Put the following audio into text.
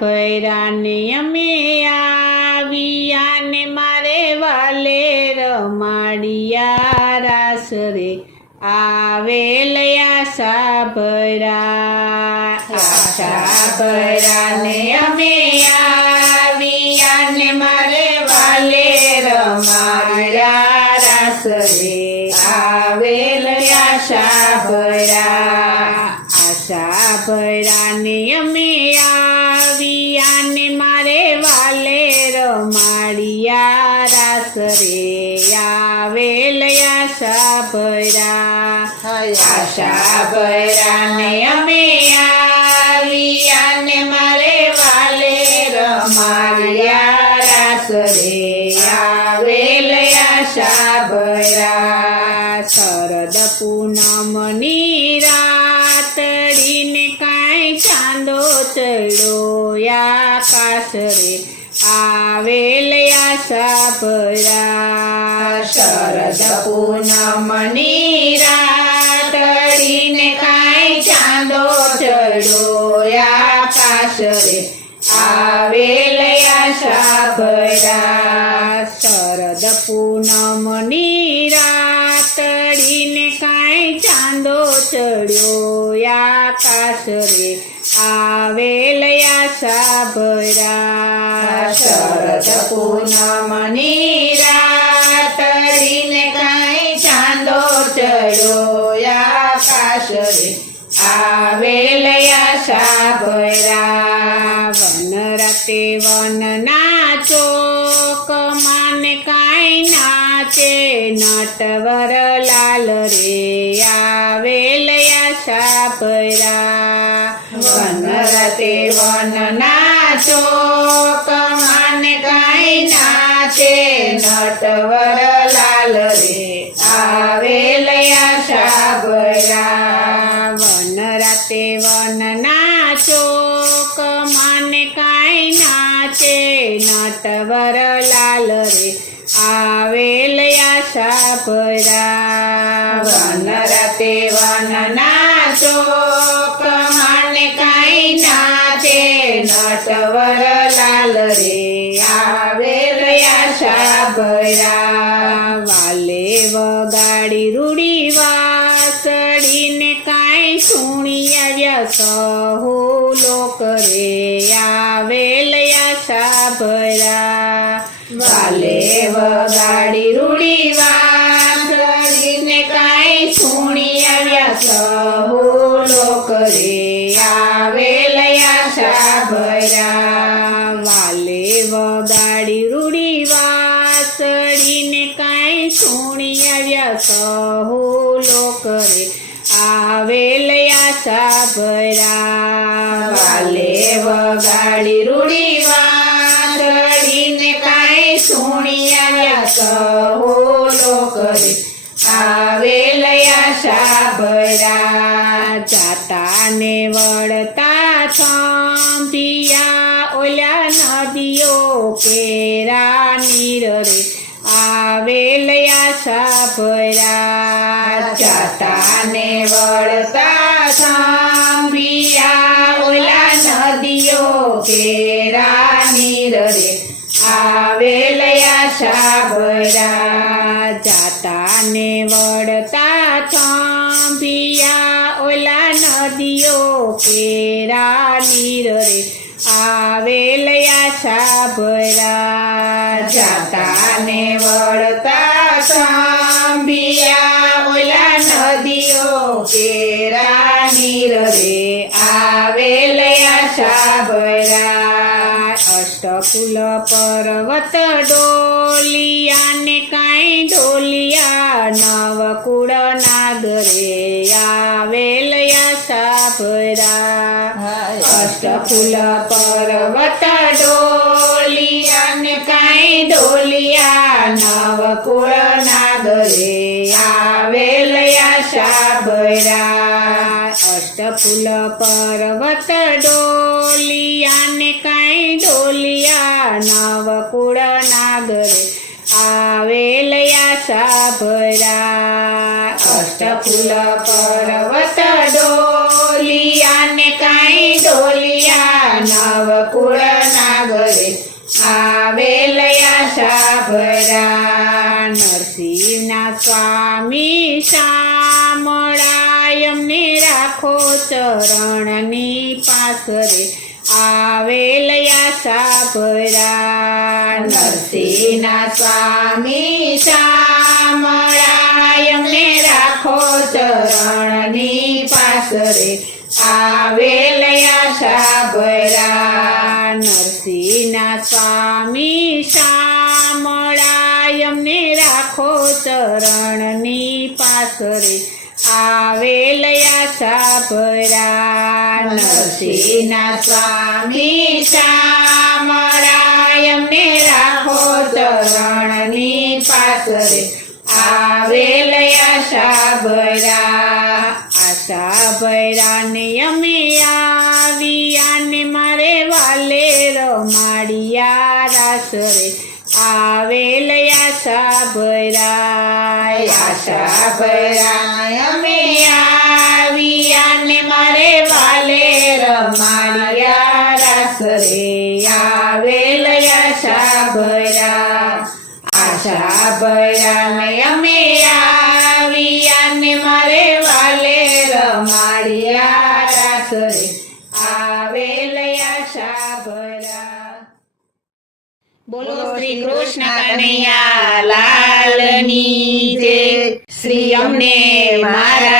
ભૈરા ને અમે આવ્યા ને મારે વાલે રમાડિયા રાસ રે આવેલ આશા ભૈરા ને અમે આવ્યા ને મારે વાલે રમાડિયા રાસ રે આવેલ આશા ભૈરા ને અમે આવ્યા ને મારે વાલે રમાડિયા રાસ રે આવેલ આશા ભૈરા ને અમે આવ્યા ને મારે વાલે રમાડિયા રાસ રે આવેલ આશા ભૈરા શરદ પૂનમની રાતડીને કાંઈ ચાંદો ચડ્યો આકાશ રે આવેલ આશા ભૈરા શરદ પૂનમની રાતડીને કાંઈ ચાંદો ચડ્યો આકાશ રે આવેલ આશા ભૈરા શરદ પૂનમની રાતડીને કાંઈ ચાંદો ચડ્યો આકાશ રે આવેલ આશા ભૈરા શરદ પૂનમની રાતડીને કાંઈ ચાંદો ચડ્યો આકાશ રે આવેલ આશા ભૈરા વન રાતે વનના ચોકમાં ને કાંઈ નાચે નટવર લાલ રે આવેલ આશા ભૈરા વન રાતે વનના ચોકમાં ને કાંઈ નાચે નટવર લાલ રે આવેલ આશા ભૈરા વન રાતે વનના ચોકમાં ને કાંઈ નાચે નટવર લાલ રે આવેલ આશા ભૈરા વન રાતે વનના ચોકમાં ને કાંઈ નાચે નટવર લાલ રે આવેલ આશા ભૈરા વાલે વગાડી રૂડી વાસળીને કાંઈ સુણી આવ્યા સહુ લોક રે આવેલ આશા ભૈરા વાલે વગાડી રૂડી વાસળીને કાંઈ સુણી આવ્યા સહુ લોક રે આવેલ આશા ભૈરા વાલે વગાડી રૂડી વાસળીને કાંઈ સુણી આવ્યા સહુ લોક રે આવેલ આશા ભૈરા વાલે વગાડી રૂડી વાસળીને કાંઈ સુણી આવ્યા સહુ લોક રે આવેલ આશા ભૈરા જાતા ને વળતા થંભિયા ઓલા નદીઓ કેરા નીર રે આવેલ આશા ભૈરા જાતા ને વળતા થંભિયા ઓલા નદીઓ કેરા નીર રે આવેલ આશા ભૈરા જાતા ને વળતા થંભિયા ઓલા નદીઓ કેરા નીર રે આવેલ આશા ભૈરા જાતા ને વળતા થંભિયા ઓલા નદીઓ કેરા નીર રે આવેલ આશા ભૈરા અષ્ટકુલ પર્વત ડોલિયા ને કાંઈ ડોલિયા નવકુળ નાગરે આવેલ આશા ભૈરા અષ્ટકુલ પર્વત ડોલિયા ને કાંઈ ડોલિયા નવકુળ નાગરે આવેલ આશા ભૈરા અષ્ટકુલ પર્વત ડોલિયા ને કાંઈ ડોલિયા નવકુળ નાગરે આવેલ આશા ભૈરા અષ્ટકુલ પર્વત ડોલિયા ને કાંઈ ડોલિયા નવકુળ ભર્યા નરસિંહના સ્વામી શામળા અમને રાખો ચરણની પાસરે આવેલ આશા ભર્યા નરસિંહના સ્વામી શામળા અમને રાખો ચરણની પાસરે આવેલ આશા ભર્યા નરસિંહના સ્વામી શામળા અમને રાખો ચરણની પાસરે આવેલ આશા ભર્યા નરસિંહના સ્વામી શામળા અમને રાખો ચરણની પાસરે આવેલ આશા ભર્યા આશા ભર્યાને અમે આવ્યાને મારે વાલે રમાડિયા રાસરે આવેલ આશા ભર્યા આશા ભર્યા અમે આવ્યાને મારે વાલે રમાડિયા રાસરે આવેલ આશા ભર્યા આશા ભર્યાને અમે આવ્યાને મારે વાલે રમાડિયા રાસરે આવેલ આશા ભર્યા બોલો શ્રી કૃષ્ણ કનૈયા લાલની જય શ્રી અમને મારા